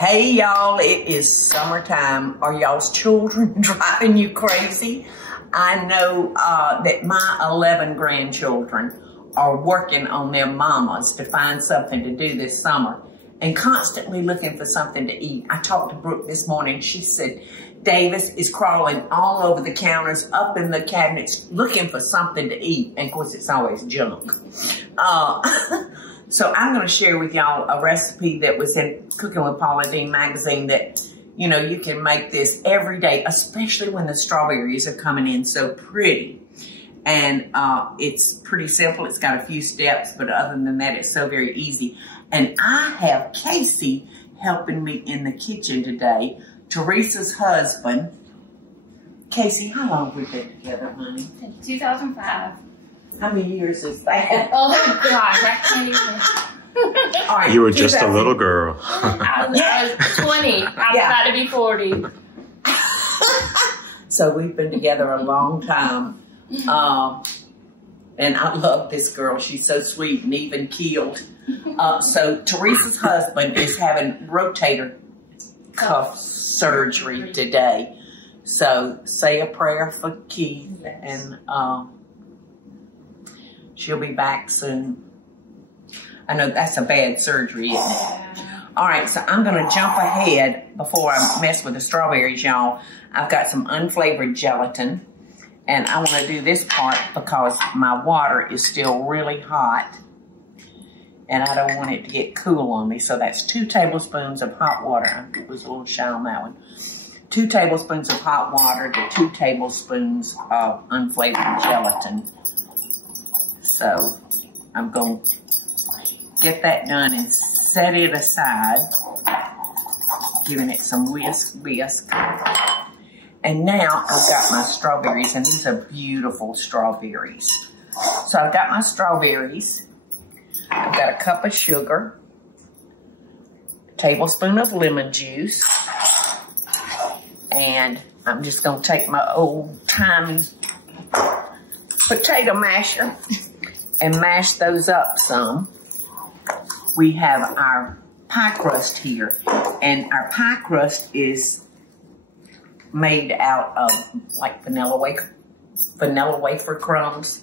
Hey y'all, it is summertime. Are y'all's children driving you crazy? I know that my 11 grandchildren are working on their mamas to find something to do this summer and constantly looking for something to eat. I talked to Brooke this morning. She said Davis is crawling all over the counters, up in the cabinets, looking for something to eat. And of course, it's always junk. So I'm going to share with y'all a recipe that was in Cooking with Paula Deen magazine that, you know, you can make this every day, especially when the strawberries are coming in so pretty. And it's pretty simple. It's got a few steps, but other than that, it's so very easy. And I have Casey helping me in the kitchen today, Teresa's husband. Casey, how long have we been together, honey? 2005. How many years is that? Oh, gosh, I can't even. All right, you were just a little girl. I was 20. I'm about to be 40. So we've been together a long time. And I love this girl. She's so sweet and even keeled. So Teresa's husband is having rotator cuff surgery today. So say a prayer for Keith, and she'll be back soon. I know that's a bad surgery, isn't it? All right, so I'm going to jump ahead before I mess with the strawberries, y'all. I've got some unflavored gelatin, and I want to do this part because my water is still really hot, and I don't want it to get cool on me. So that's 2 tablespoons of hot water. It was a little shy on that one. 2 tablespoons of hot water to 2 tablespoons of unflavored gelatin. So I'm going to get that done and set it aside, giving it some whisk. And now I've got my strawberries, and these are beautiful strawberries. So I've got my strawberries. I've got a cup of sugar, a tablespoon of lemon juice, and I'm just going to take my old-timey potato masher and mash those up some. We have our pie crust here, and our pie crust is made out of like vanilla wafer crumbs,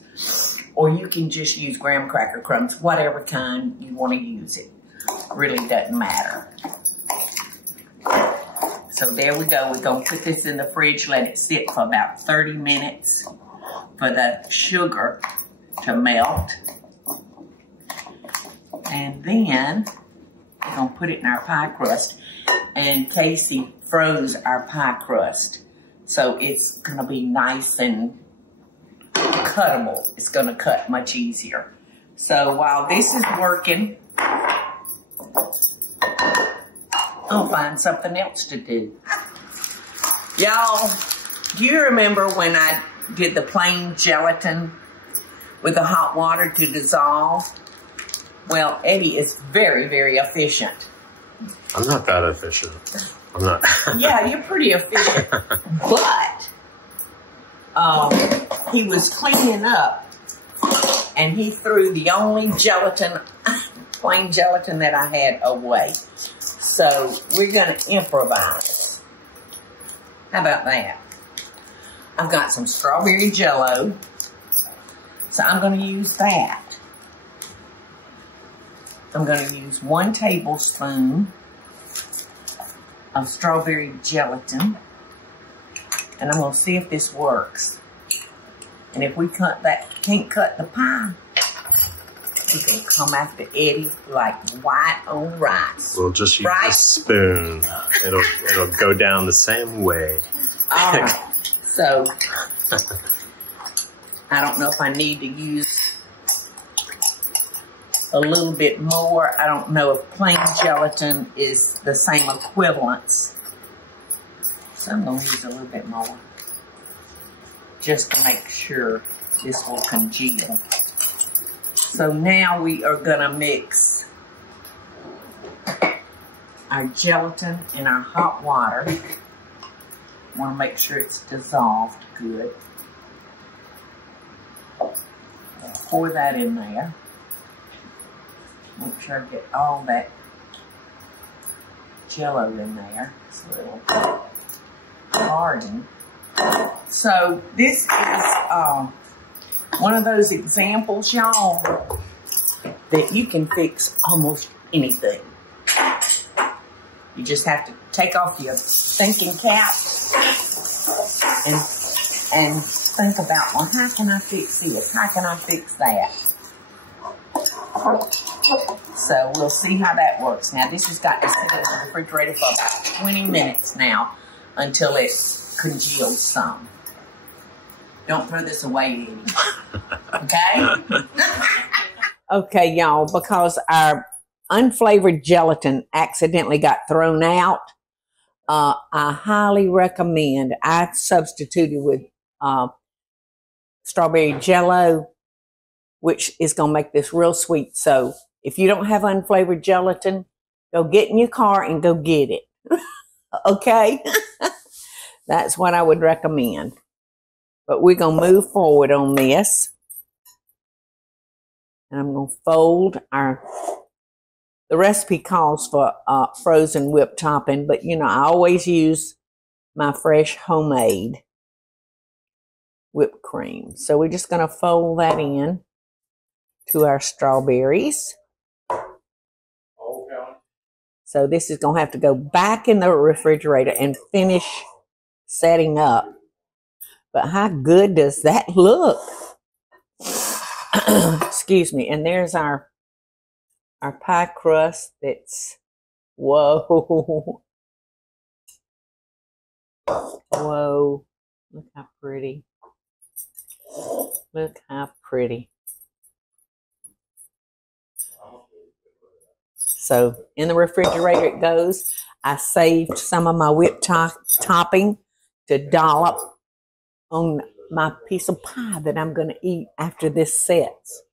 or you can just use graham cracker crumbs, whatever kind you want to use. It really doesn't matter. So there we go. We're going to put this in the fridge, let it sit for about 30 minutes for the sugar to melt. And then we're going to put it in our pie crust. And Casey froze our pie crust, so it's going to be nice and cuttable. It's going to cut much easier. So while this is working, I'll find something else to do. Y'all, do you remember when I did the plain gelatin with the hot water to dissolve? Well, Eddie is very, very efficient. I'm not that efficient. I'm not. Yeah, you're pretty efficient. But he was cleaning up, and he threw the only gelatin, plain gelatin that I had away. So we're going to improvise. How about that? I've got some strawberry jello, so I'm going to use that. I'm going to use 1 tablespoon of strawberry gelatin, and I'm going to see if this works. And if we can't cut the pie, we can come after Eddie like white on rice. We'll just use a spoon. It'll go down the same way. All right. So I don't know if I need to use a little bit more. I don't know if plain gelatin is the same equivalence. So I'm going to use a little bit more, just to make sure this will congeal. So now we are going to mix our gelatin in our hot water. I want to make sure it's dissolved good. I'll pour that in there. Make sure I get all that jello in there. It's a little hardened. So this is one of those examples, y'all, that you can fix almost anything. You just have to take off your thinking cap and think about, well, how can I fix this? How can I fix that? So we'll see how that works. Now this has got to sit in the refrigerator for about 20 minutes now until it congeals some. Don't throw this away, Eddie. Okay? Okay, y'all, because our unflavored gelatin accidentally got thrown out, I highly recommend, I substituted with strawberry jello, which is going to make this real sweet. So if you don't have unflavored gelatin, go get in your car and go get it. Okay? That's what I would recommend. But we're going to move forward on this. And I'm going to fold the recipe calls for frozen whipped topping, but you know, I always use my fresh homemade whipped cream. So we're just going to fold that in to our strawberries. So this is going to have to go back in the refrigerator and finish setting up. But how good does that look? Excuse me. And there's our pie crust that's, whoa. Whoa. Look how pretty. Look how pretty. So in the refrigerator it goes. I saved some of my whipped topping to dollop on my piece of pie that I'm going to eat after this sets.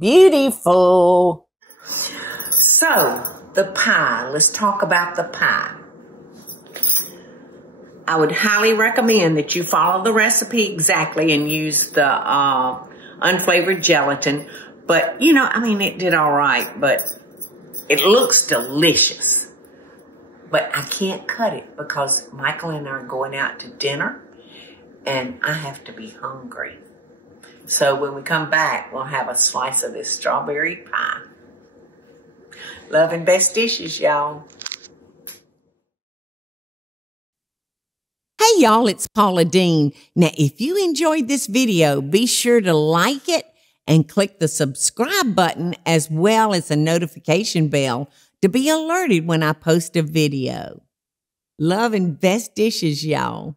Beautiful. So the pie, let's talk about the pie. I would highly recommend that you follow the recipe exactly and use the unflavored gelatin. But, you know, I mean, it did all right, but it looks delicious. But I can't cut it because Michael and I are going out to dinner and I have to be hungry. So when we come back, we'll have a slice of this strawberry pie. Love and best dishes, y'all. Hey, y'all, it's Paula Deen. Now, if you enjoyed this video, be sure to like it and click the subscribe button as well as the notification bell to be alerted when I post a video. Love and best dishes, y'all.